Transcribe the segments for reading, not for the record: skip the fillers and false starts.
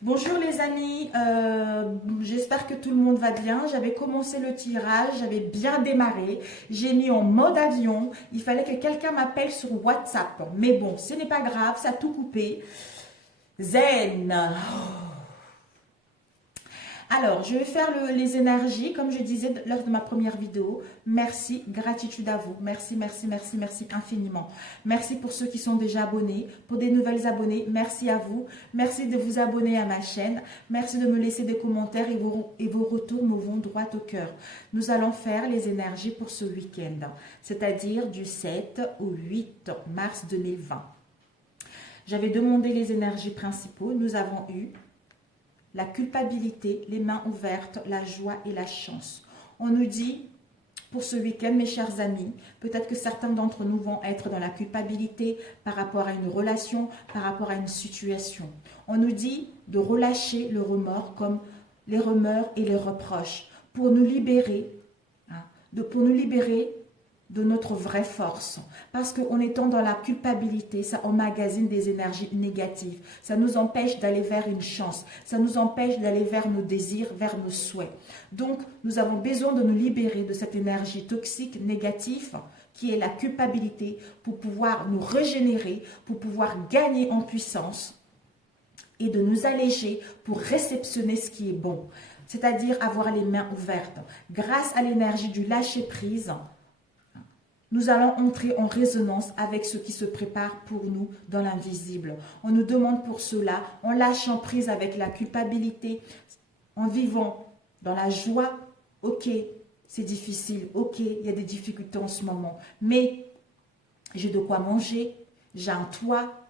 Bonjour les amis, j'espère que tout le monde va bien. J'avais commencé le tirage, j'avais bien démarré. J'ai mis en mode avion. Il fallait que quelqu'un m'appelle sur WhatsApp. Mais bon, ce n'est pas grave, ça a tout coupé. Zen. Alors, je vais faire les énergies, comme je disais lors de ma première vidéo. Merci, gratitude à vous. Merci, merci, merci, merci infiniment. Merci pour ceux qui sont déjà abonnés. Pour des nouvelles abonnés, merci à vous. Merci de vous abonner à ma chaîne. Merci de me laisser des commentaires et vos retours me vont droit au cœur. Nous allons faire les énergies pour ce week-end, c'est-à-dire du 7 au 8 mars 2020. J'avais demandé les énergies principaux. Nous avons eu la culpabilité, les mains ouvertes, la joie et la chance. On nous dit, pour ce week-end, mes chers amis, peut-être que certains d'entre nous vont être dans la culpabilité par rapport à une relation, par rapport à une situation. On nous dit de relâcher le remords comme les remords et les reproches pour nous libérer, pour nous libérer de notre vraie force. Parce qu'en étant dans la culpabilité, ça emmagasine des énergies négatives. Ça nous empêche d'aller vers une chance. Ça nous empêche d'aller vers nos désirs, vers nos souhaits. Donc, nous avons besoin de nous libérer de cette énergie toxique, négative, qui est la culpabilité, pour pouvoir nous régénérer, pour pouvoir gagner en puissance et de nous alléger pour réceptionner ce qui est bon. C'est-à-dire avoir les mains ouvertes. Grâce à l'énergie du lâcher-prise, nous allons entrer en résonance avec ce qui se prépare pour nous dans l'invisible. On nous demande pour cela, en lâchant prise avec la culpabilité, en vivant dans la joie. Ok, c'est difficile, ok, il y a des difficultés en ce moment, mais j'ai de quoi manger, j'ai un toit,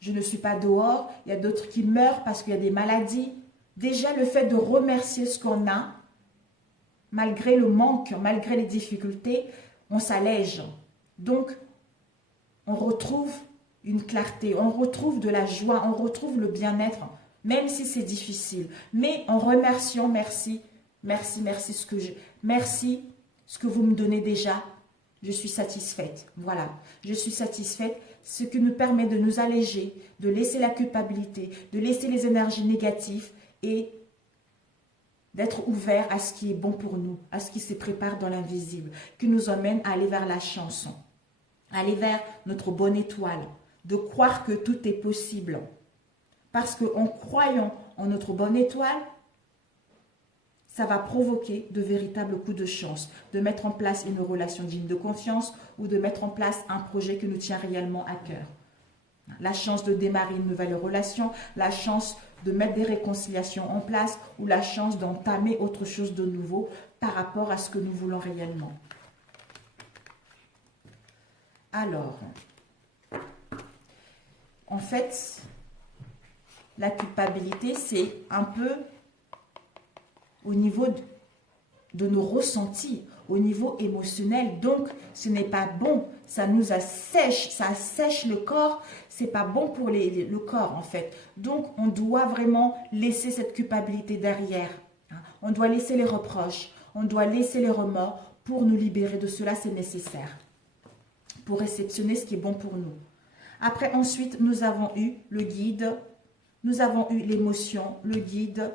je ne suis pas dehors, il y a d'autres qui meurent parce qu'il y a des maladies. Déjà, le fait de remercier ce qu'on a, malgré le manque, malgré les difficultés, on s'allège. Donc, on retrouve une clarté, on retrouve de la joie, on retrouve le bien-être, même si c'est difficile. Mais en remerciant, merci, merci, merci merci ce que vous me donnez déjà, je suis satisfaite. Voilà, je suis satisfaite, ce qui nous permet de nous alléger, de laisser la culpabilité, de laisser les énergies négatives et d'être ouvert à ce qui est bon pour nous, à ce qui se prépare dans l'invisible, qui nous emmène à aller vers la chanson, à aller vers notre bonne étoile, de croire que tout est possible. Parce qu'en croyant en notre bonne étoile, ça va provoquer de véritables coups de chance, de mettre en place une relation digne de confiance ou de mettre en place un projet qui nous tient réellement à cœur. La chance de démarrer une nouvelle relation, la chance de mettre des réconciliations en place ou la chance d'entamer autre chose de nouveau par rapport à ce que nous voulons réellement. Alors, en fait, la culpabilité, c'est un peu au niveau de nos ressentis, au niveau émotionnel. Donc, ce n'est pas bon. Ça nous assèche, ça assèche le corps. C'est pas bon pour le corps, en fait. Donc, on doit vraiment laisser cette culpabilité derrière. On doit laisser les reproches. On doit laisser les remords pour nous libérer de cela. C'est nécessaire pour réceptionner ce qui est bon pour nous. Après, ensuite, nous avons eu le guide. Nous avons eu l'émotion, le guide,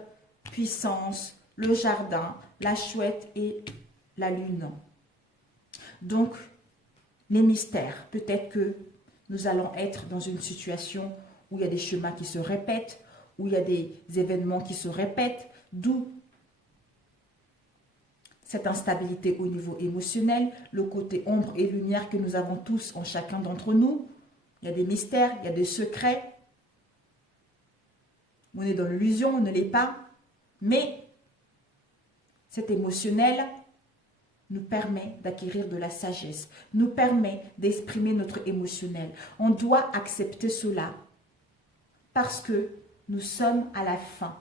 puissance, le jardin, la chouette et la lune. Donc, les mystères. Peut-être que nous allons être dans une situation où il y a des chemins qui se répètent, où il y a des événements qui se répètent, d'où cette instabilité au niveau émotionnel, le côté ombre et lumière que nous avons tous en chacun d'entre nous. Il y a des mystères, il y a des secrets. On est dans l'illusion, on ne l'est pas, mais cet émotionnel nous permet d'acquérir de la sagesse, nous permet d'exprimer notre émotionnel. On doit accepter cela parce que nous sommes à la fin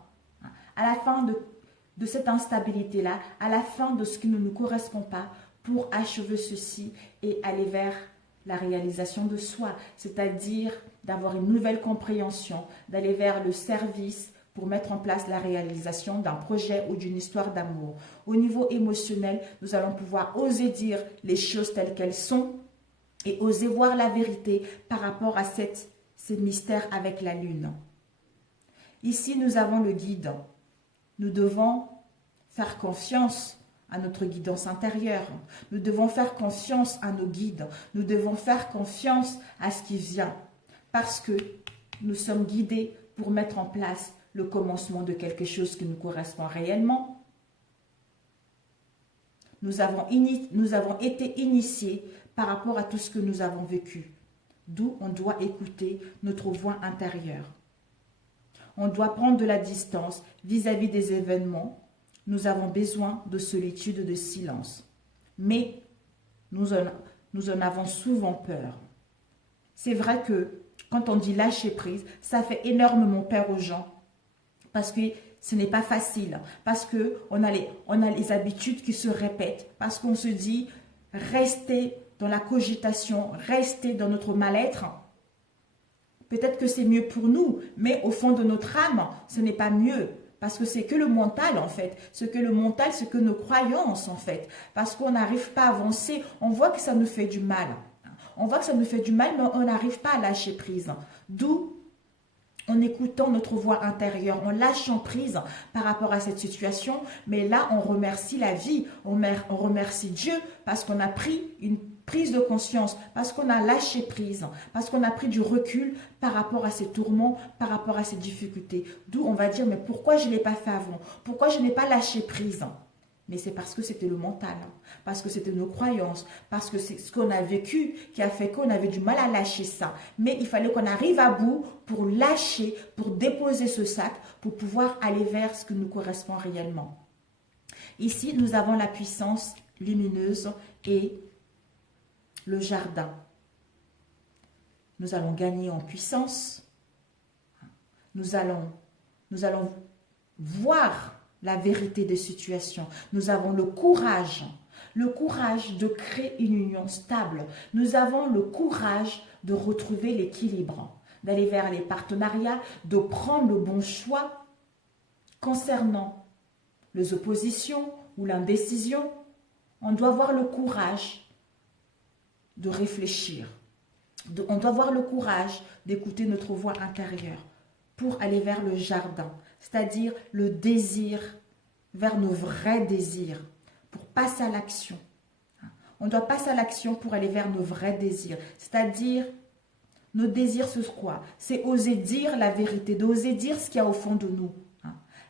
de cette instabilité-là, à la fin de ce qui ne nous correspond pas pour achever ceci et aller vers la réalisation de soi, c'est-à-dire d'avoir une nouvelle compréhension, d'aller vers le service, pour mettre en place la réalisation d'un projet ou d'une histoire d'amour. Au niveau émotionnel, nous allons pouvoir oser dire les choses telles qu'elles sont et oser voir la vérité par rapport à ces mystères avec la lune. Ici, nous avons le guide. Nous devons faire confiance à notre guidance intérieure. Nous devons faire confiance à nos guides. Nous devons faire confiance à ce qui vient. Parce que nous sommes guidés pour mettre en place le commencement de quelque chose qui nous correspond réellement. Nous avons été initiés par rapport à tout ce que nous avons vécu. D'où on doit écouter notre voix intérieure. On doit prendre de la distance vis-à-vis des événements. Nous avons besoin de solitude, de silence. Mais nous en avons souvent peur. C'est vrai que quand on dit lâcher prise, ça fait énormément peur aux gens. Parce que ce n'est pas facile. Parce qu'on a les habitudes qui se répètent. Parce qu'on se dit, rester dans la cogitation, rester dans notre mal-être. Peut-être que c'est mieux pour nous, mais au fond de notre âme, ce n'est pas mieux. Parce que c'est que le mental, en fait. Ce que le mental, c'est que nos croyances, en fait. Parce qu'on n'arrive pas à avancer. On voit que ça nous fait du mal. On voit que ça nous fait du mal, mais on n'arrive pas à lâcher prise. D'où, en écoutant notre voix intérieure, en lâchant prise par rapport à cette situation, mais là, on remercie la vie, on remercie Dieu parce qu'on a pris une prise de conscience, parce qu'on a lâché prise, parce qu'on a pris du recul par rapport à ces tourments, par rapport à ces difficultés. D'où on va dire, mais pourquoi je ne l'ai pas fait avant? Pourquoi je n'ai pas lâché prise? Mais c'est parce que c'était le mental, parce que c'était nos croyances, parce que c'est ce qu'on a vécu qui a fait qu'on avait du mal à lâcher ça. Mais il fallait qu'on arrive à bout pour lâcher, pour déposer ce sac, pour pouvoir aller vers ce qui nous correspond réellement. Ici, nous avons la puissance lumineuse et le jardin. Nous allons gagner en puissance. Nous allons voir la vérité des situations. Nous avons le courage de créer une union stable. Nous avons le courage de retrouver l'équilibre, d'aller vers les partenariats, de prendre le bon choix concernant les oppositions ou l'indécision. On doit avoir le courage de réfléchir. On doit avoir le courage d'écouter notre voix intérieure pour aller vers le jardin, c'est-à-dire le désir, vers nos vrais désirs, pour passer à l'action. On doit passer à l'action pour aller vers nos vrais désirs, c'est-à-dire nos désirs, c'est quoi? C'est oser dire la vérité, d'oser dire ce qu'il y a au fond de nous.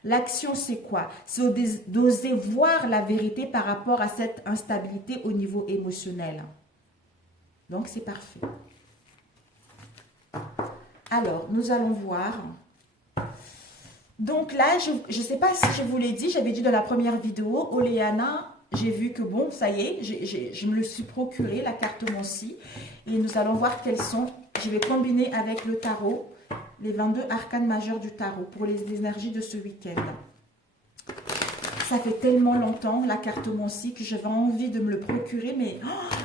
L'action, c'est quoi? C'est d'oser voir la vérité par rapport à cette instabilité au niveau émotionnel. Donc, c'est parfait. Alors, nous allons voir. Donc là, je ne sais pas si je vous l'ai dit, j'avais dit dans la première vidéo, Oleana, j'ai vu que bon, ça y est, je me le suis procuré, la carte Monsi. Et nous allons voir quelles sont. Je vais combiner avec le tarot, les 22 arcanes majeures du tarot pour les énergies de ce week-end. Ça fait tellement longtemps, la carte Monsi, que j'avais envie de me le procurer, mais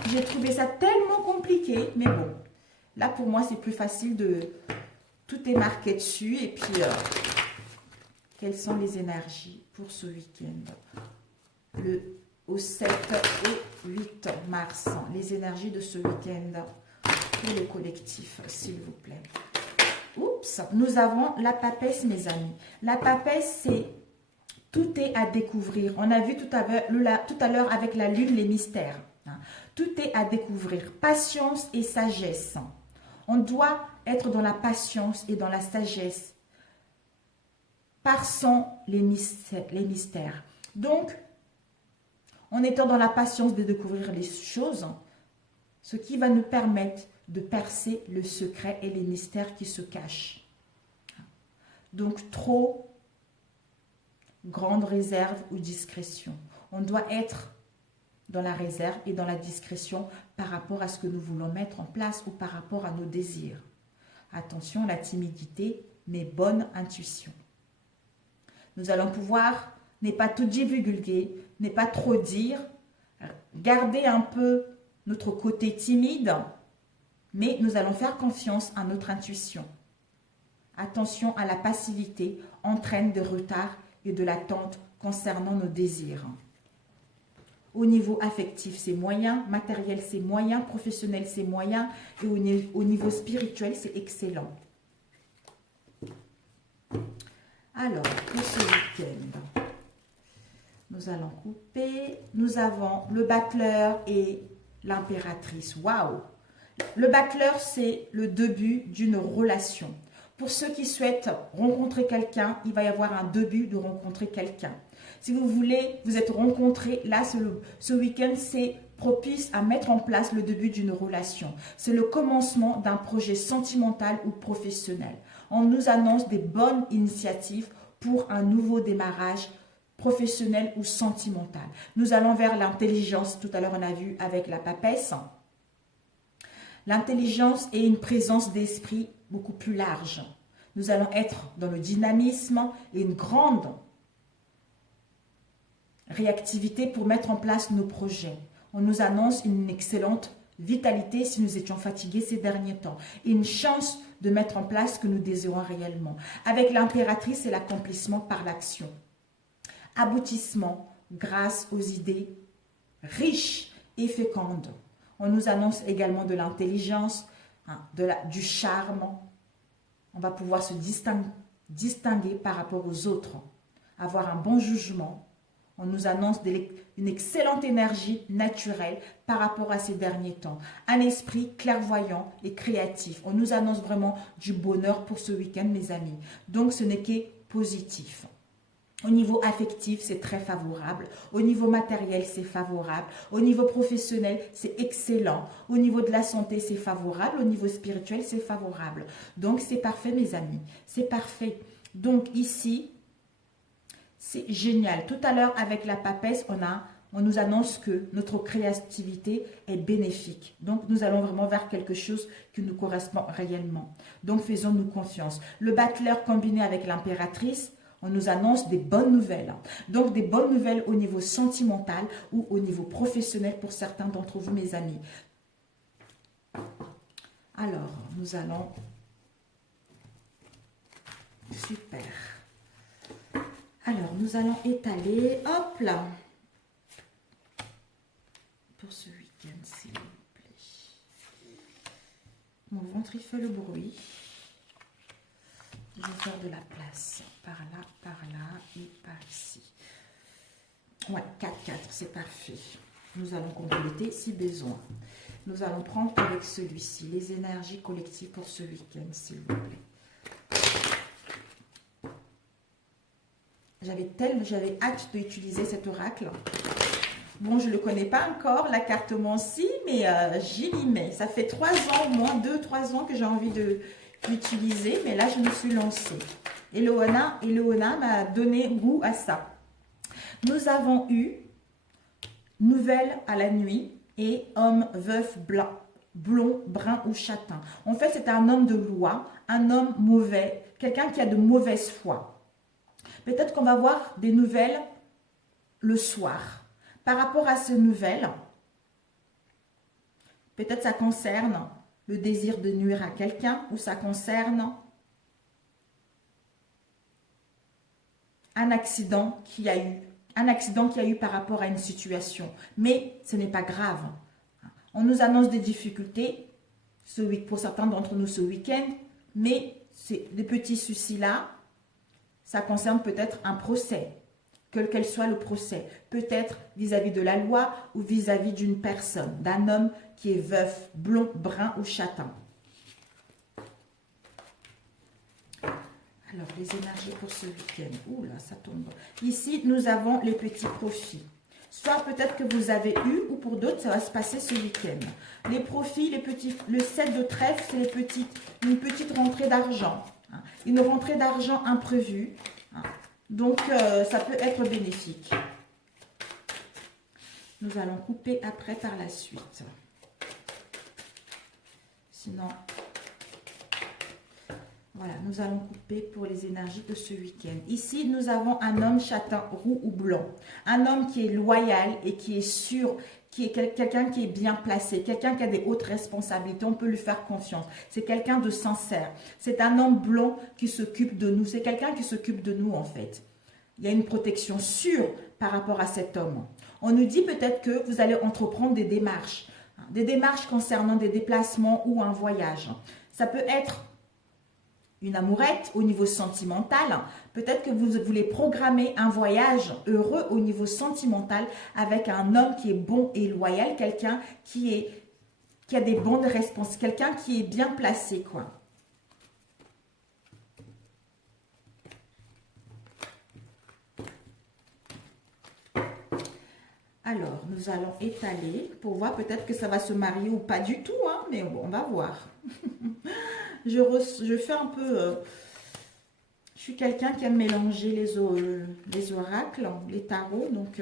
j'ai trouvé ça tellement compliqué. Mais bon, là pour moi, c'est plus facile de... Tout est marqué dessus et puis... quelles sont les énergies pour ce week-end? Au 7 et 8 mars, les énergies de ce week-end pour le collectif, s'il vous plaît. Oups, nous avons la papesse, mes amis. La papesse, c'est tout est à découvrir. On a vu tout à l'heure avec la lune les mystères. Tout est à découvrir. Patience et sagesse. On doit être dans la patience et dans la sagesse. Passant les mystères. Donc, en étant dans la patience de découvrir les choses, ce qui va nous permettre de percer le secret et les mystères qui se cachent. Donc, trop grande réserve ou discrétion. On doit être dans la réserve et dans la discrétion par rapport à ce que nous voulons mettre en place ou par rapport à nos désirs. Attention, la timidité, mais bonne intuition. Nous allons pouvoir, n'est pas tout divulguer, n'est pas trop dire, garder un peu notre côté timide, mais nous allons faire confiance à notre intuition. Attention à la passivité, entraîne de retard et de l'attente concernant nos désirs. Au niveau affectif, c'est moyen, matériel, c'est moyen, professionnel, c'est moyen, et au niveau spirituel, c'est excellent. Alors, pour ce week-end, nous allons couper. Nous avons le battleur et l'impératrice. Waouh! Le battleur, c'est le début d'une relation. Pour ceux qui souhaitent rencontrer quelqu'un, il va y avoir un début de rencontrer quelqu'un. Si vous voulez, vous êtes rencontrés, là, ce week-end, c'est propice à mettre en place le début d'une relation. C'est le commencement d'un projet sentimental ou professionnel. On nous annonce des bonnes initiatives pour un nouveau démarrage professionnel ou sentimental. Nous allons vers l'intelligence. Tout à l'heure, on a vu avec la papesse. L'intelligence est une présence d'esprit beaucoup plus large. Nous allons être dans le dynamisme et une grande réactivité pour mettre en place nos projets. On nous annonce une excellente vitalité si nous étions fatigués ces derniers temps. Et une chance de mettre en place ce que nous désirons réellement. Avec l'impératrice, c'est l'accomplissement par l'action. Aboutissement grâce aux idées riches et fécondes. On nous annonce également de l'intelligence, du charme. On va pouvoir se distinguer par rapport aux autres, avoir un bon jugement. On nous annonce une excellente énergie naturelle par rapport à ces derniers temps. Un esprit clairvoyant et créatif. On nous annonce vraiment du bonheur pour ce week-end, mes amis. Donc, ce n'est que positif. Au niveau affectif, c'est très favorable. Au niveau matériel, c'est favorable. Au niveau professionnel, c'est excellent. Au niveau de la santé, c'est favorable. Au niveau spirituel, c'est favorable. Donc, c'est parfait, mes amis. C'est parfait. Donc, ici, c'est génial. Tout à l'heure, avec la papesse, on nous annonce que notre créativité est bénéfique. Donc, nous allons vraiment vers quelque chose qui nous correspond réellement. Donc, faisons-nous confiance. Le battleur combiné avec l'impératrice, on nous annonce des bonnes nouvelles. Donc, des bonnes nouvelles au niveau sentimental ou au niveau professionnel pour certains d'entre vous, mes amis. Alors, nous allons... Super. Alors, nous allons étaler, hop là, pour ce week-end, s'il vous plaît. Mon ventre, il fait le bruit. Je vais faire de la place, par là et par ici. Ouais, 4-4, c'est parfait. Nous allons compléter si besoin. Nous allons prendre avec celui-ci, les énergies collectives pour ce week-end, s'il vous plaît. J'avais hâte d'utiliser cet oracle. Bon, je ne le connais pas encore, la carte Mancy, mais j'y m'y mets. Ça fait 3 ans, au moins 2-3 ans que j'ai envie de l'utiliser, mais là, je me suis lancée. Eloana m'a donné goût à ça. Nous avons eu nouvelle à la nuit et homme veuf blanc, blond, brun ou châtain. En fait, c'est un homme de loi, un homme mauvais, quelqu'un qui a de mauvaise foi. Peut-être qu'on va voir des nouvelles le soir. Par rapport à ces nouvelles, peut-être ça concerne le désir de nuire à quelqu'un ou ça concerne un accident qu'il y a eu par rapport à une situation. Mais ce n'est pas grave. On nous annonce des difficultés pour certains d'entre nous ce week-end, mais c'est des petits soucis-là. Ça concerne peut-être un procès, quel qu'elle soit le procès. Peut-être vis-à-vis de la loi ou vis-à-vis d'une personne, d'un homme qui est veuf, blond, brun ou châtain. Alors, les énergies pour ce week-end. Ouh là, ça tombe. Ici, nous avons les petits profits. Soit peut-être que vous avez eu, ou pour d'autres, ça va se passer ce week-end. Les profits, le 7 de trèfle, c'est une petite rentrée d'argent. Une rentrée d'argent imprévue. Donc, ça peut être bénéfique. Nous allons couper après par la suite. Sinon, voilà, nous allons couper pour les énergies de ce week-end. Ici, nous avons un homme châtain, roux ou blanc. Un homme qui est loyal et qui est sûr, qui est quelqu'un qui est bien placé, quelqu'un qui a des hautes responsabilités, on peut lui faire confiance. C'est quelqu'un de sincère. C'est un homme blond qui s'occupe de nous. C'est quelqu'un qui s'occupe de nous, en fait. Il y a une protection sûre par rapport à cet homme. On nous dit peut-être que vous allez entreprendre des démarches concernant des déplacements ou un voyage. Ça peut être une amourette au niveau sentimental. Peut-être que vous voulez programmer un voyage heureux au niveau sentimental avec un homme qui est bon et loyal, quelqu'un qui a des bonnes réponses, quelqu'un qui est bien placé, quoi. Alors, nous allons étaler pour voir peut-être que ça va se marier ou pas du tout, hein, mais bon, on va voir. Je fais un peu... je suis quelqu'un qui aime mélanger les oracles, les tarots, donc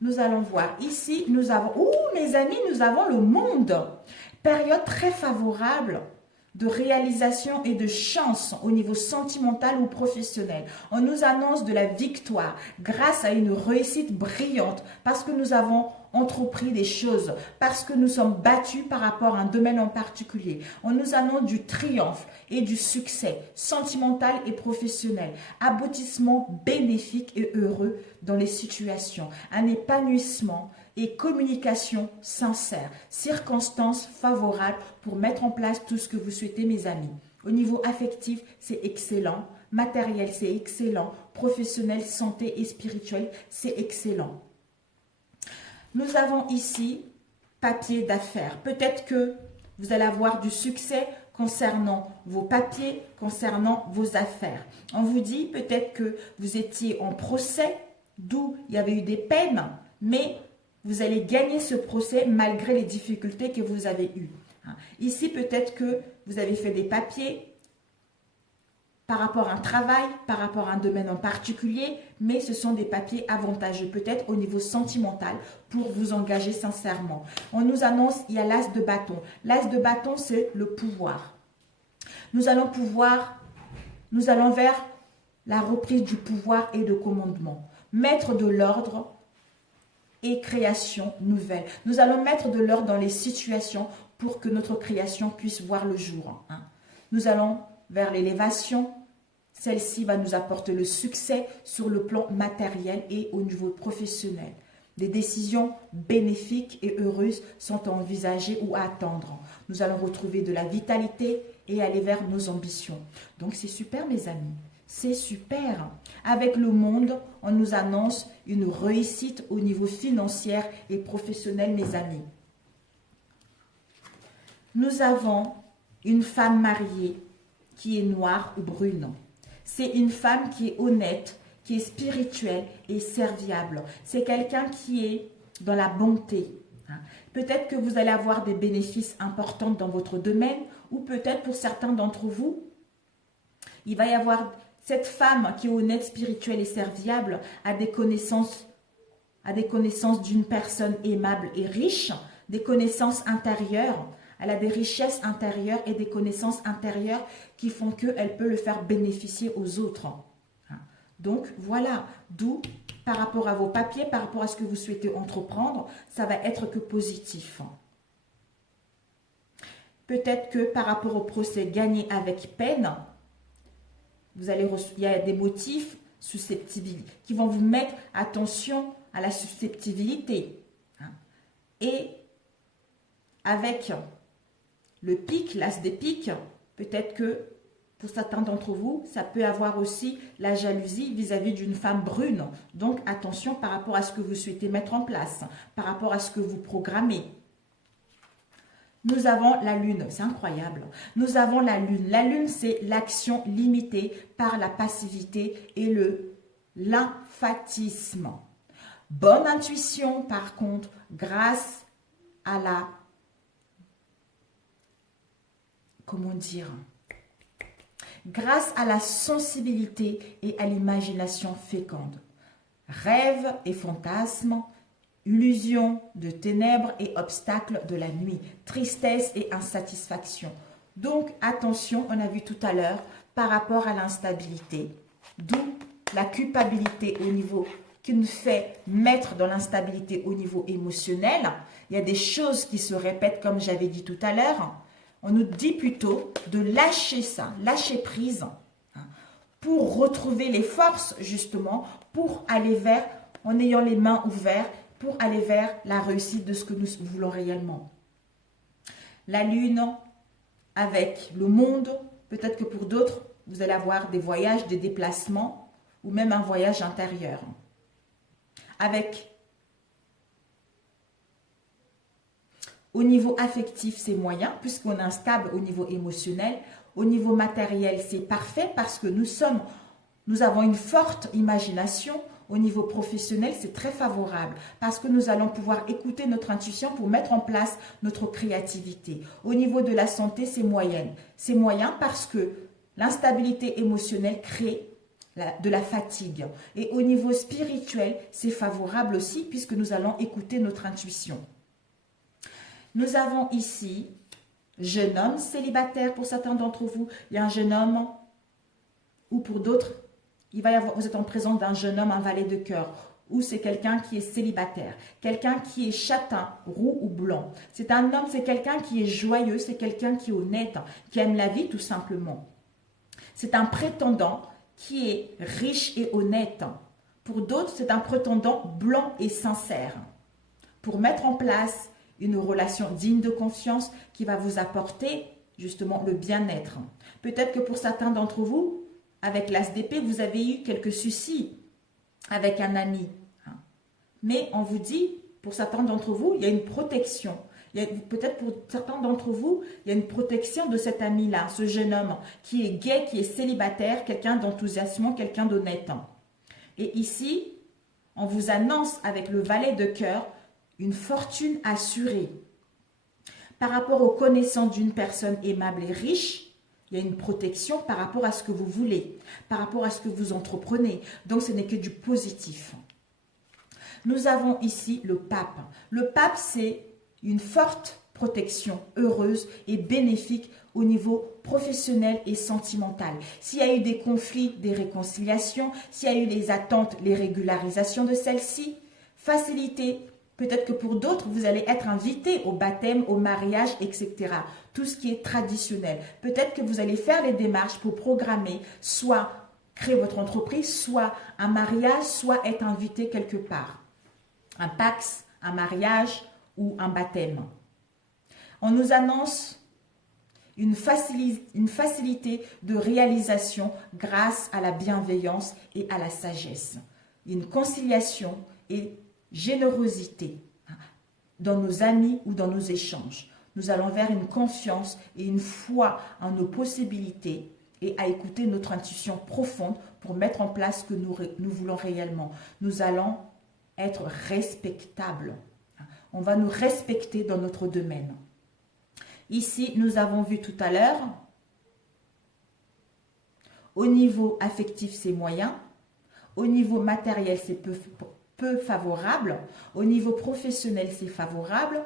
nous allons voir. Ici, nous avons... Ouh, mes amis, nous avons le monde. Période très favorable de réalisation et de chance au niveau sentimental ou professionnel. On nous annonce de la victoire grâce à une réussite brillante parce que nous avons entrepris des choses, parce que nous sommes battus par rapport à un domaine en particulier. On nous annonce du triomphe et du succès sentimental et professionnel, aboutissement bénéfique et heureux dans les situations, un épanouissement et communication sincère, circonstances favorables pour mettre en place tout ce que vous souhaitez, mes amis. Au niveau affectif, c'est excellent. Matériel, c'est excellent. Professionnel, santé et spirituel, c'est excellent. Nous avons ici papier d'affaires. Peut-être que vous allez avoir du succès concernant vos papiers, concernant vos affaires. On vous dit peut-être que vous étiez en procès, d'où il y avait eu des peines, mais vous allez gagner ce procès malgré les difficultés que vous avez eues. Ici, peut-être que vous avez fait des papiers par rapport à un travail, par rapport à un domaine en particulier, mais ce sont des papiers avantageux, peut-être au niveau sentimental, pour vous engager sincèrement. On nous annonce, il y a l'as de bâton. L'as de bâton, c'est le pouvoir. Nous allons vers la reprise du pouvoir et de commandement. Mettre de l'ordre et création nouvelle. Nous allons mettre de l'ordre dans les situations pour que notre création puisse voir le jour. Nous allons vers l'élévation. Celle-ci va nous apporter le succès sur le plan matériel et au niveau professionnel. Des décisions bénéfiques et heureuses sont envisagées ou à attendre. Nous allons retrouver de la vitalité et aller vers nos ambitions. Donc c'est super, mes amis. C'est super. Avec le monde, on nous annonce une réussite au niveau financier et professionnel, mes amis. Nous avons une femme mariée qui est noire ou brune. C'est une femme qui est honnête, qui est spirituelle et serviable. C'est quelqu'un qui est dans la bonté. Peut-être que vous allez avoir des bénéfices importants dans votre domaine ou peut-être pour certains d'entre vous, il va y avoir... Cette femme qui est honnête, spirituelle et serviable a des connaissances d'une personne aimable et riche, des connaissances intérieures. Elle a des richesses intérieures et des connaissances intérieures qui font qu'elle peut le faire bénéficier aux autres. Donc voilà, d'où par rapport à vos papiers, par rapport à ce que vous souhaitez entreprendre, ça va être que positif. Peut-être que par rapport au procès gagné avec peine, il y a des motifs susceptibles qui vont vous mettre attention à la susceptibilité. Et avec le pic, l'as des piques, peut-être que pour certains d'entre vous, ça peut avoir aussi la jalousie vis-à-vis d'une femme brune. Donc attention par rapport à ce que vous souhaitez mettre en place, par rapport à ce que vous programmez. Nous avons la lune, c'est incroyable. Nous avons la lune. La lune, c'est l'action limitée par la passivité et lymphatisme. Bonne intuition, par contre, grâce à la... Comment dire? Grâce à la sensibilité et à l'imagination féconde. Rêves et fantasmes, illusions de ténèbres et obstacles de la nuit, tristesse et insatisfaction. Donc, attention, on a vu tout à l'heure, par rapport à l'instabilité, d'où la culpabilité au niveau qui nous fait mettre dans l'instabilité au niveau émotionnel. Il y a des choses qui se répètent, comme j'avais dit tout à l'heure. On nous dit plutôt de lâcher ça, lâcher prise, pour retrouver les forces, justement, pour aller vers, en ayant les mains ouvertes, pour aller vers la réussite de ce que nous voulons réellement. La lune avec le monde, Peut-être que pour d'autres, vous allez avoir des voyages, des déplacements ou même un voyage intérieur. Avec, au niveau affectif, c'est moyen puisqu'on est instable au niveau émotionnel. Au niveau matériel, c'est parfait parce que nous avons une forte imagination. Au niveau professionnel, c'est très favorable parce que nous allons pouvoir écouter notre intuition pour mettre en place notre créativité. Au niveau de la santé, c'est moyenne. C'est moyen parce que l'instabilité émotionnelle crée de la fatigue. Et au niveau spirituel, c'est favorable aussi puisque nous allons écouter notre intuition. Nous avons ici jeune homme célibataire pour certains d'entre vous. Il y a un jeune homme ou pour d'autres, vous êtes en présence d'un jeune homme, un valet de cœur, ou c'est quelqu'un qui est célibataire, quelqu'un qui est châtain, roux ou blanc. C'est un homme, c'est quelqu'un qui est joyeux, c'est quelqu'un qui est honnête, qui aime la vie tout simplement. C'est un prétendant qui est riche et honnête. Pour d'autres, c'est un prétendant blanc et sincère. Pour mettre en place une relation digne de confiance qui va vous apporter justement le bien-être. Peut-être que pour certains d'entre vous, avec l'as d'épée, vous avez eu quelques soucis avec un ami. Mais on vous dit, pour certains d'entre vous, il y a une protection. Peut-être pour certains d'entre vous, il y a une protection de cet ami-là, ce jeune homme qui est gai, qui est célibataire, quelqu'un d'enthousiasmant, quelqu'un d'honnête. Et ici, on vous annonce avec le valet de cœur une fortune assurée. Par rapport aux connaissances d'une personne aimable et riche, il y a une protection par rapport à ce que vous voulez, par rapport à ce que vous entreprenez. Donc, ce n'est que du positif. Nous avons ici le pape. Le pape, c'est une forte protection heureuse et bénéfique au niveau professionnel et sentimental. S'il y a eu des conflits, des réconciliations, s'il y a eu les attentes, les régularisations de celles-ci, facilité. Peut-être que pour d'autres, vous allez être invité au baptême, au mariage, etc. Tout ce qui est traditionnel. Peut-être que vous allez faire les démarches pour programmer, soit créer votre entreprise, soit un mariage, soit être invité quelque part. Un Pax, un mariage ou un baptême. On nous annonce une facilité de réalisation grâce à la bienveillance et à la sagesse. Une conciliation et générosité dans nos amis ou dans nos échanges. Nous allons vers une confiance et une foi en nos possibilités et à écouter notre intuition profonde pour mettre en place ce que nous voulons réellement. Nous allons être respectables. On va nous respecter dans notre domaine. Ici, nous avons vu tout à l'heure, au niveau affectif, c'est moyen. Au niveau matériel, c'est peu favorable. Au niveau professionnel, c'est favorable.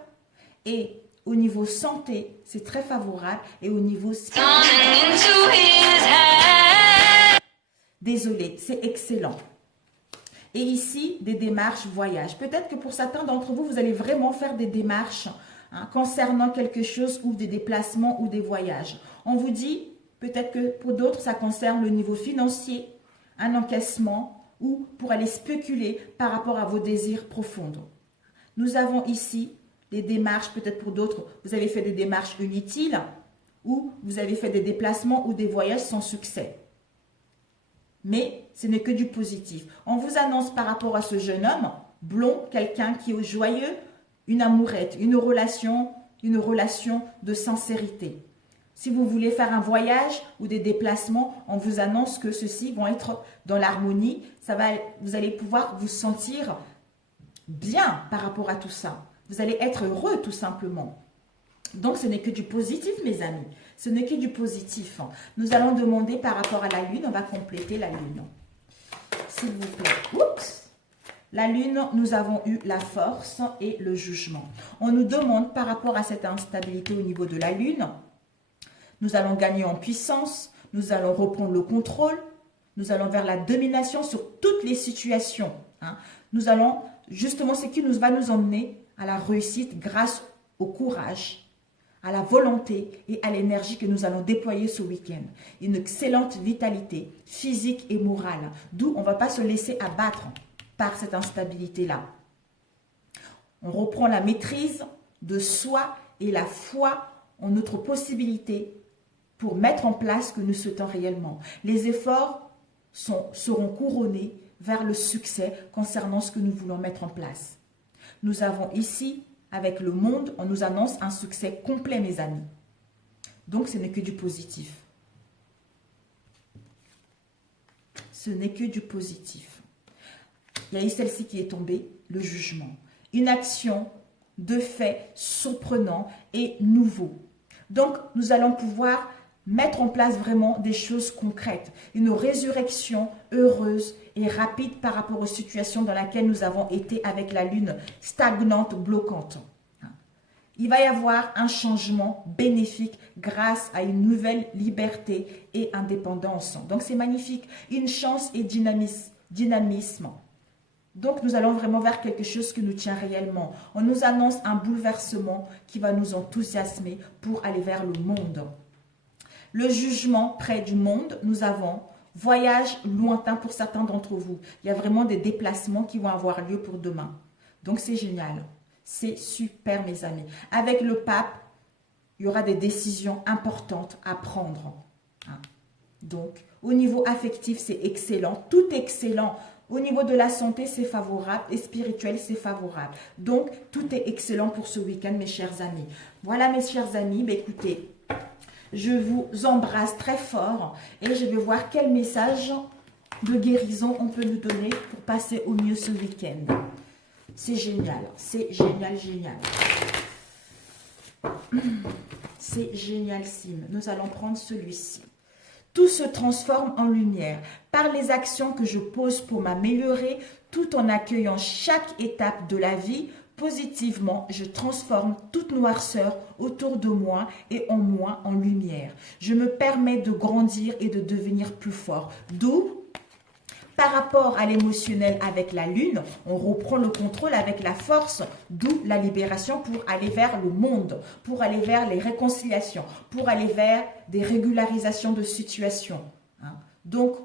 Et au niveau santé, c'est très favorable. Et au niveau spirituel, désolé, c'est excellent. Et ici, des démarches voyage. Peut-être que pour certains d'entre vous, vous allez vraiment faire des démarches concernant quelque chose ou des déplacements ou des voyages. On vous dit, peut-être que pour d'autres, ça concerne le niveau financier, un encaissement, ou pour aller spéculer par rapport à vos désirs profonds. Nous avons ici des démarches, peut-être pour d'autres, vous avez fait des démarches inutiles ou vous avez fait des déplacements ou des voyages sans succès. Mais ce n'est que du positif. On vous annonce par rapport à ce jeune homme, blond, quelqu'un qui est joyeux, une amourette, une relation de sincérité. Si vous voulez faire un voyage ou des déplacements, on vous annonce que ceux-ci vont être dans l'harmonie. Vous allez pouvoir vous sentir bien par rapport à tout ça. Vous allez être heureux tout simplement. Donc ce n'est que du positif mes amis. Ce n'est que du positif. Nous allons demander par rapport à la lune. On va compléter la lune. S'il vous plaît. Oups. La lune, nous avons eu la force et le jugement. On nous demande par rapport à cette instabilité au niveau de la lune. Nous allons gagner en puissance, nous allons reprendre le contrôle, nous allons vers la domination sur toutes les situations. Nous allons, justement, ce qui va nous emmener à la réussite grâce au courage, à la volonté et à l'énergie que nous allons déployer ce week-end. Une excellente vitalité physique et morale, d'où on ne va pas se laisser abattre par cette instabilité-là. On reprend la maîtrise de soi et la foi en notre possibilité pour mettre en place ce que nous souhaitons réellement. Les efforts seront couronnés vers le succès concernant ce que nous voulons mettre en place. Nous avons ici, avec le monde, on nous annonce un succès complet, mes amis. Donc, ce n'est que du positif. Ce n'est que du positif. Il y a eu celle-ci qui est tombée, le jugement. Une action de fait surprenant et nouveau. Donc, nous allons pouvoir mettre en place vraiment des choses concrètes. Une résurrection heureuse et rapide par rapport aux situations dans lesquelles nous avons été avec la lune stagnante, bloquante. Il va y avoir un changement bénéfique grâce à une nouvelle liberté et indépendance. Donc, c'est magnifique. Une chance et dynamisme. Donc, nous allons vraiment vers quelque chose qui nous tient réellement. On nous annonce un bouleversement qui va nous enthousiasmer pour aller vers le monde. Le jugement près du monde, nous avons voyage lointain pour certains d'entre vous. Il y a vraiment des déplacements qui vont avoir lieu pour demain. Donc, c'est génial. C'est super, mes amis. Avec le pape, il y aura des décisions importantes à prendre. Donc, au niveau affectif, c'est excellent. Tout est excellent. Au niveau de la santé, c'est favorable et spirituel, c'est favorable. Donc, tout est excellent pour ce week-end, mes chers amis. Voilà, mes chers amis. Écoutez, je vous embrasse très fort et je vais voir quel message de guérison on peut nous donner pour passer au mieux ce week-end. C'est génial, c'est génial, génial. C'est génialissime. Nous allons prendre celui-ci. Tout se transforme en lumière par les actions que je pose pour m'améliorer, tout en accueillant chaque étape de la vie. Positivement, je transforme toute noirceur autour de moi et en moi en lumière. Je me permets de grandir et de devenir plus fort. D'où, par rapport à l'émotionnel avec la lune, on reprend le contrôle avec la force, d'où la libération pour aller vers le monde, pour aller vers les réconciliations, pour aller vers des régularisations de situations. Donc,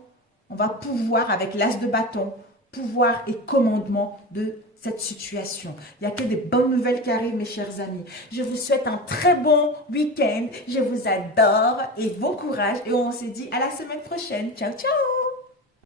on va pouvoir, avec l'as de bâton, pouvoir et commandement de cette situation. Il n'y a que des bonnes nouvelles qui arrivent, mes chers amis. Je vous souhaite un très bon week-end. Je vous adore et bon courage. Et on se dit à la semaine prochaine. Ciao, ciao!